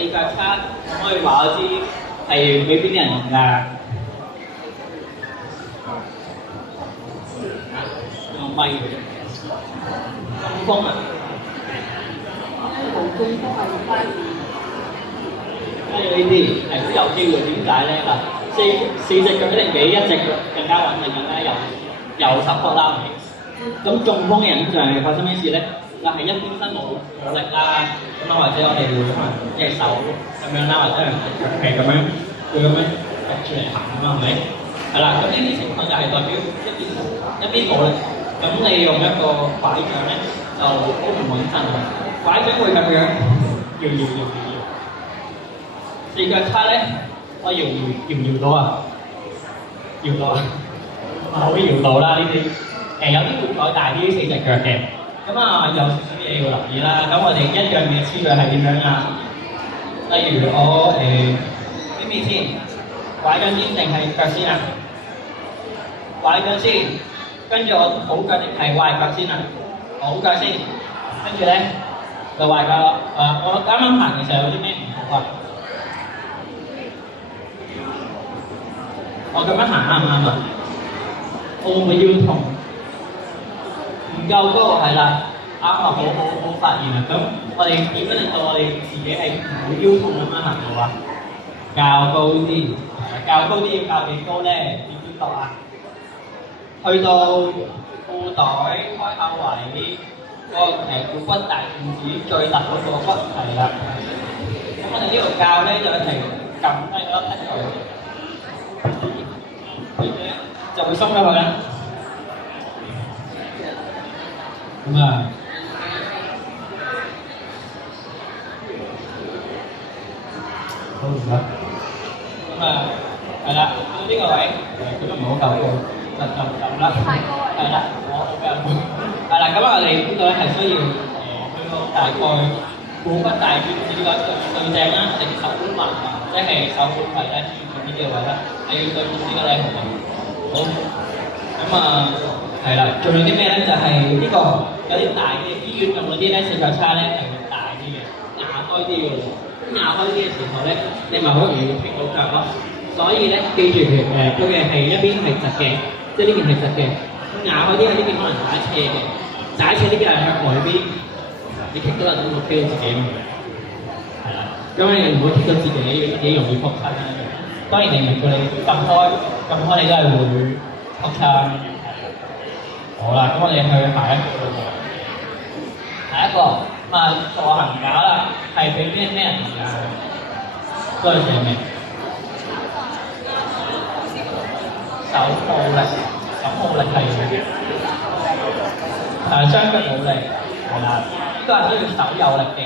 四腳叉可唔可以話我知係俾邊啲人用㗎？用咪嘅中風啊！冇中風係關跟住呢啲係都有機會，點解咧？嗱，四隻腳一定比一隻腳更加穩定，更加有 support 啦。咁中風嘅人通常係發生咩事咧？就係一邊身冇力啦，咁啊或者我哋會可能隻手咁樣啦，或者係咁樣會咁樣夾住嚟行咁啊，係咪？係啦，咁呢啲情況就係代表一邊冇力，咁你用一個拐杖咧就好唔穩陣，拐杖會咁樣搖。四腳叉咧，我搖唔搖到啊？搖到啊！好搖到啦呢啲，有啲會改大啲四隻腳嘅。咁啊，有少少嘢要留意啦。咁我哋一樣嘅次序係點樣啊？例如我邊先？拐杖先定係腳先啊？拐杖先，跟住我好腳定係壞腳先啊？好腳先，跟住咧就壞腳。我啱啱行嘅時候有啲咩唔好啊？我咁樣行啱唔啱啊？我會唔會腰痛？唔夠高係啦，啱啊！好發現啊！咁我哋點樣令到我哋自己係唔會腰痛咁樣行路啊？較高啲，較高啲要較幾高咧？點知道啊？去到褲袋開口位嗰個股骨大拇指最突嗰個骨係啦。咁我哋呢度較咧就係撳低嗰粒剔佢，就會鬆咗佢啦。咁啊，好唔該。咁啊，係啦，到呢個位，佢都唔好夠高，就撳啦。係啦，我比較高。係啦，咁我哋呢度咧係需要去到大概股骨大拇指嗰對正啦，我哋手腕紋即係手腕位咧，呢啲位咧係要對呢個咧好。咁啊。係啦，仲有啲咩咧？就係呢個有啲大嘅醫院用嗰啲咧四腳叉咧係會大啲嘅，壓開啲嘅喎。咁壓開啲嘅時候咧，你咪好容易會劈到腳咯。所以咧，記住佢嘅係一邊係直嘅，即係呢邊係直嘅。咁壓開啲喺呢邊可能打斜嘅，打斜呢邊係向外邊，你劈到人都會劈到自己嘛。係啦，咁你唔會劈到自己容易撲親啦。當然你明過你撳開你都係會撲親。好啦，咁我哋去下一個咯。下一個咁啊，助行架啦，係俾咩人用㗎？嗰陣時係咩？手冇力係雙腳冇力，係啦。呢個係需要手有力嘅。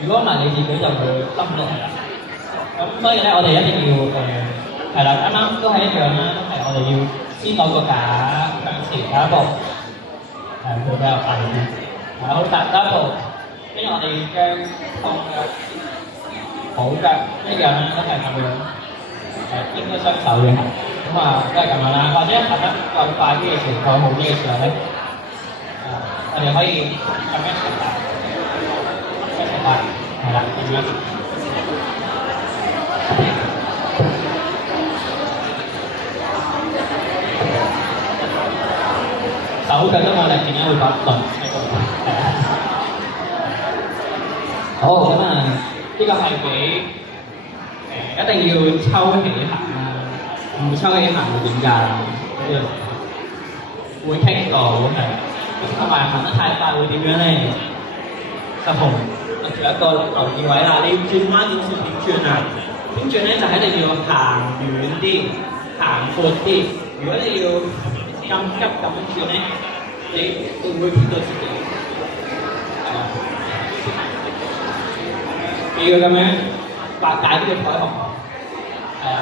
如果唔係你自己就會冧落嚟啦。咁所以咧，我哋一定要係啦，啱啱都係一樣啦，都係我哋要先攞個架向前第一步，佢比較快啲，好第一步，跟住我哋將放腳、好腳一樣啦，都係咁樣，應該雙手嘅，咁啊都係咁樣啦，或者行得夠快啲嘅時候，夠好啲嘅時候咧，我哋可以咁樣食飯，係啦，咁樣。手腳都冇力，點解會發輪喺度？好咁啊，呢個係俾一定要抽起行啦，唔抽起行會點㗎？會傾到係，同埋行得太快會點樣咧？就同住一個留意位啦，你要轉彎點轉啊？點轉咧就係一定要行遠啲，行闊啲。如果你要咁急咁樣轉咧，你會唔會偏到自己？你要咁樣畫大啲嘅彩虹，係啊。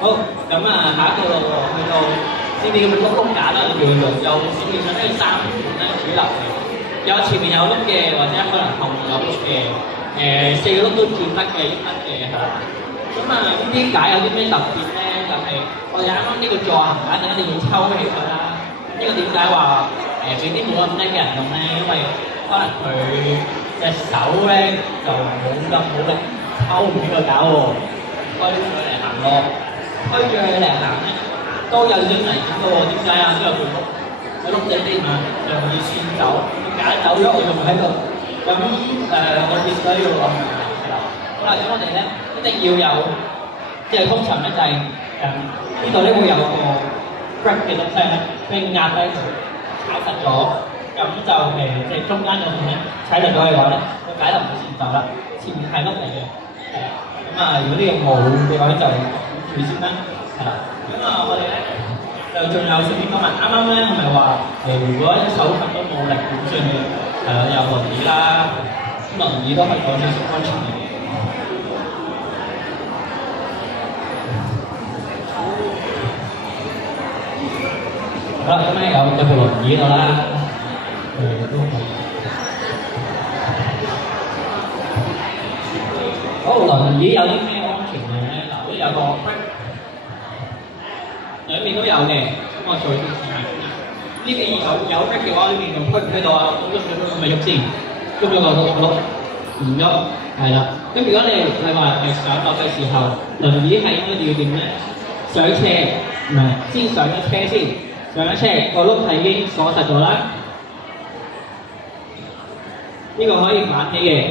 好，咁啊，下一個咯喎，去到呢啲咁嘅碌架啦，叫做有市面上咧三款咧主流嘅，有前面有碌嘅，或者可能後面有碌嘅，四個碌都轉得嘅，喐得嘅係啦。咁啊，呢啲架有啲咩特別咧？就係我哋啱啱呢個助行架一定要抽起佢啦。呢個點解話俾啲冇咁叻嘅人用咧？因為可能佢隻手咧就冇力抽唔起個架喎，推佢嚟行咯，推住佢嚟行咧都有少少危險嘅喎。點解啊？因為佢碌地啲嘛，容易跣走，架走咗我仲喺度。咁我哋所以要諗係啦。好啦，咁我哋咧一定要有，即係通常咧就係呢度咧會有個 brake 嘅聲咧，俾壓低佢，咬實咗。咁就即係中間嗰邊咧踩實咗嘅話咧，個架就唔會跣走啦。前面係碌嚟嘅，係啦。咁如果呢個冇嘅話就住先啦，係啦。咁我哋咧就仲有少少講埋，啱啱咧我咪話如果手琴都冇力點算嘅？係啦，有輪椅啦，輪椅都係講少少安全嘅嘢。好啦，咁咧有部輪椅度啦，都係。好，輪椅有啲咩安全嘅咧？嗱，都有個 brake， 兩邊都有嘅。咁我做啲試下先啦。呢邊有 brake 嘅話，呢邊用 brake 喺度啊，咁咪喐先，喐咗個碌，唔喐，係啦。咁如果你話上落嘅時候，輪椅係應該要點咧？上車，唔係先上咗車先，上咗車個碌係已經鎖實咗啦。呢個可以反起嘅。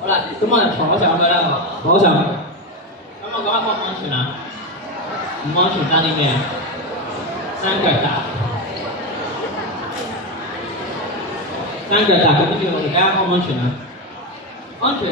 好啦，咁我就坐上去啦，坐上去。咁我講下安唔安全啊？唔安全爭啲咩？單腳踏，單腳踏咁叫我哋而家安唔安全啊？安全。